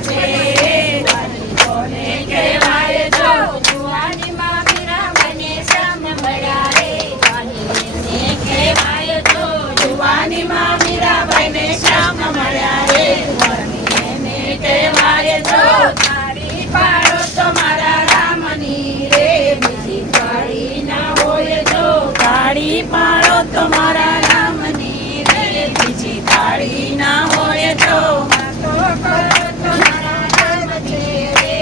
છે રે કોને કહેવાય જો જુવાનીમાં મીરાબાઈને શ્યામ મળ્યા રે એને કહેવાય જો જુવાનીમાં મીરાબાઈને શ્યામ મળ્યા રે એને કહેવાય જો તારી પાડો તો મારા રામની રે બીજી કાળી ના હોય જો તાળી પાડો તો મારા રામની રે બીજી તાળી ના હોય જો વાતો કરો તો મારા રામ છે રે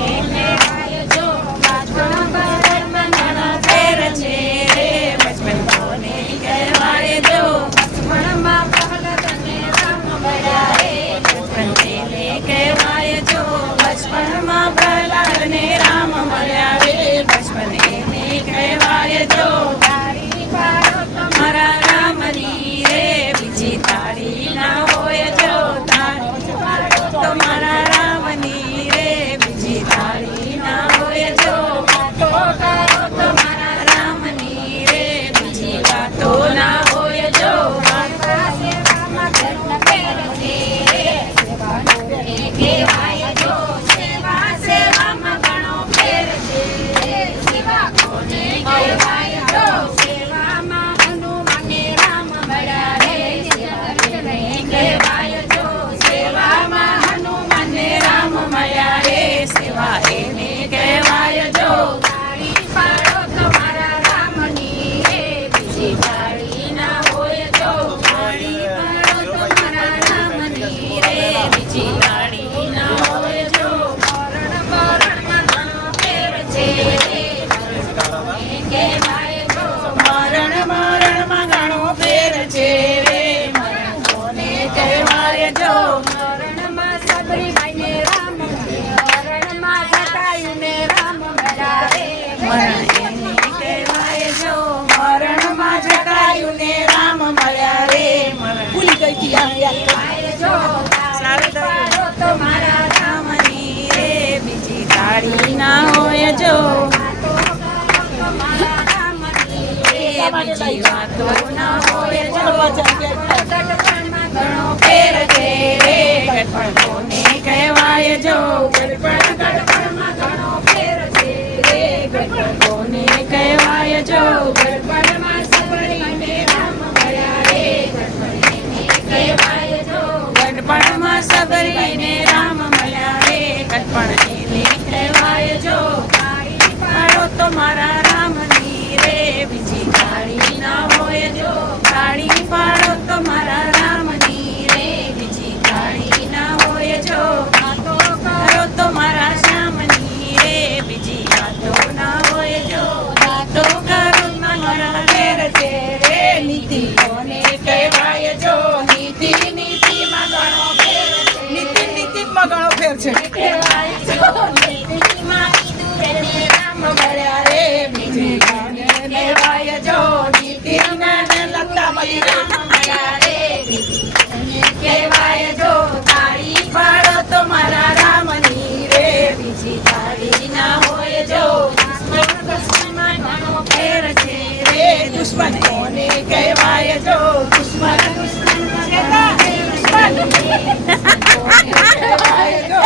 એને કહેવાય જો બચપણમાં ઘણા ફેર છે રે બચપન કોને કહેવાય જો બચપણમાં પ્રહલાદ અને રામ મળ્યા રે બચપન એને કહેવાય જો બચપણમાં પ્રહલાદ ને રામ મળ્યા રે બચપન એને કહેવાય જો તાળી પાડો તમારા રામની રે બીજી તાળી ના હોય જો તાળી પાડો તમારા રામની રે બીજી તાળી ના હોય જો વાતો કરો તમારા રામની રે બીજી વાતો ના હોય જો માતા સેવામાં ઘણો ફેર છે રે સેવા કોને કહેવાય જો સેવા સેવામાં ઘણો ફેર છે રે સેવા કોને કહેવાય જો સેવામાં હનુમાને રામ મળ્યા રે સેવા કોને કહેવાય જો સેવામાં હનુમાને રામ મળ્યા રે સેવા એને કહેવાય જો તાળી પાડો તમારા રામની રે બીજી તાળી ના હોય જો તાળી પાડો તમારા રામની રે બીજી તાળી ના હોય જો મરણ મરણમાં ઘણો ફેર છે રે કોને કહેવાય જો મરણ મરણમાં ઘણો ફેર છે રે મરણ કોને કહેવાય જો મરણમાં સબરીબાઈને રામ મરણમાં જટાયુને રામ મળ્યા રે મરણ એને કહેવાય જો મરણમાં જટાયુને રામ મળ્યા રે મરણ ભૂલી ગઈ હતી કહેવાય જો તાળી પાડો તો મારા રામની રે બીજી તાળી ના હોય જો વાતો કરો તો મારા રામની રે બીજી વાતો ના હોય જો ગઢપણમાં ઘણો ફેર છે રે ગઢપણ કોને કહેવાય જો ગઢપણમાં ઘણો ફેર છે રે ગઢપણ કોને કહેવાય જો ગઢપણમાં સબરીને રામ મળ્યા રે ગઢપણ એને કહેવાય જો ગઢપણમાં સબરીને રામ મળ્યા રે ગઢપણ એને કહેવાય જો તાળી પાડો તો મારા રામની રે બીજી તાળી ના હોય જો તાળી પાડો તો મારા રામની રે બીજી તાળી ના હોય જો વાતો કરો તો મારા શ્યામની રે બીજી વાતો ના હોય જો વાતો કરો તો મારા ફેર છે રે નીતિ કોને કહેવાય જો નીતિ નીતિમાં ઘણો ફેર છે નીતિ નીતિમાં ઘણો ફેર છે કહેવાય જો નીતિમાં કીધું રામ મળ્યા રે બીજી કોને કહેવાય જો નીતિમાં લગતા બલી રામ મળ્યા રે બીજી કહેવાય જો તાળી પાડો તો મારા રામની રે બીજી તાળી ના હોય જો દુશ્મનમાં ઘણો ફેર છે રે દુશ્મન કોને કહેવાય જો દુશ્મન દુશ્મન કહેવાય જો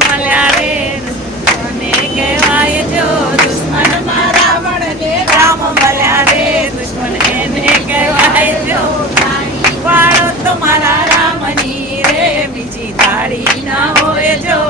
મળ્યા રે કોને કહેવાય જો દુશ્મનમાં રાવણ ને રામ મળ્યા રે દુશ્મન એને કહેવાય જો તાળી પાડો તો મારા રામની રે બીજી તાળી ના હોય જો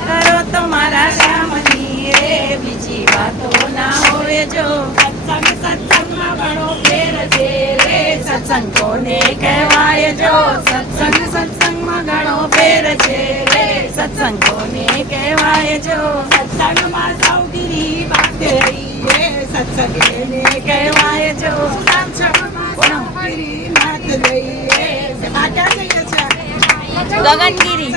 કરો તો મારા શ્યામની રે બીજી વાતો ના હોય જો સત્સંગમાં ઘણો ફેર છે રે સત્સંગ કોને કહેવાય જો સત્સંગમાં ઘણો ફેર છે રે સત્સંગ કોને કહેવાય જો સત્સંગમાં સૌગીરી વાત રહી રે સત્સંગ એને કહેવાય જો સૌગીરી વાત રહી રે ગગનગીરી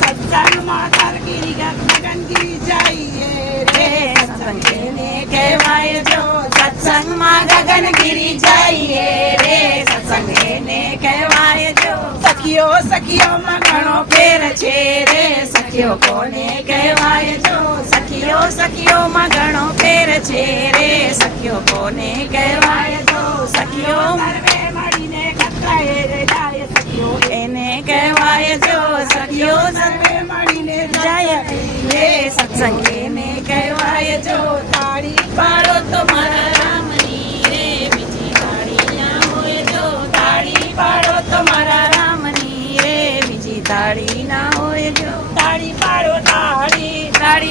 સત્સંગમાં તારગીરી ગગનગીરી જઈએ રે સત્સંગ એને કહેવાય જો સત્સંગમાં ગગનગીરી જઈએ રે સત્સંગ એને કહેવાય જો સખીઓ સખીઓમાં ઘણો ફેર છે રે સખીઓ કોને કહેવાય જો સખીઓ સખીઓમાં ઘણો ફેર છે રે સખીઓ કોને કહેવાય જો સખીઓ સર્વે મળીને જાય જાય સખીઓ એને કહેવાય જો સખીઓ સર્વે મળીને જાય રે સત્સંગ એને કહેવાય જો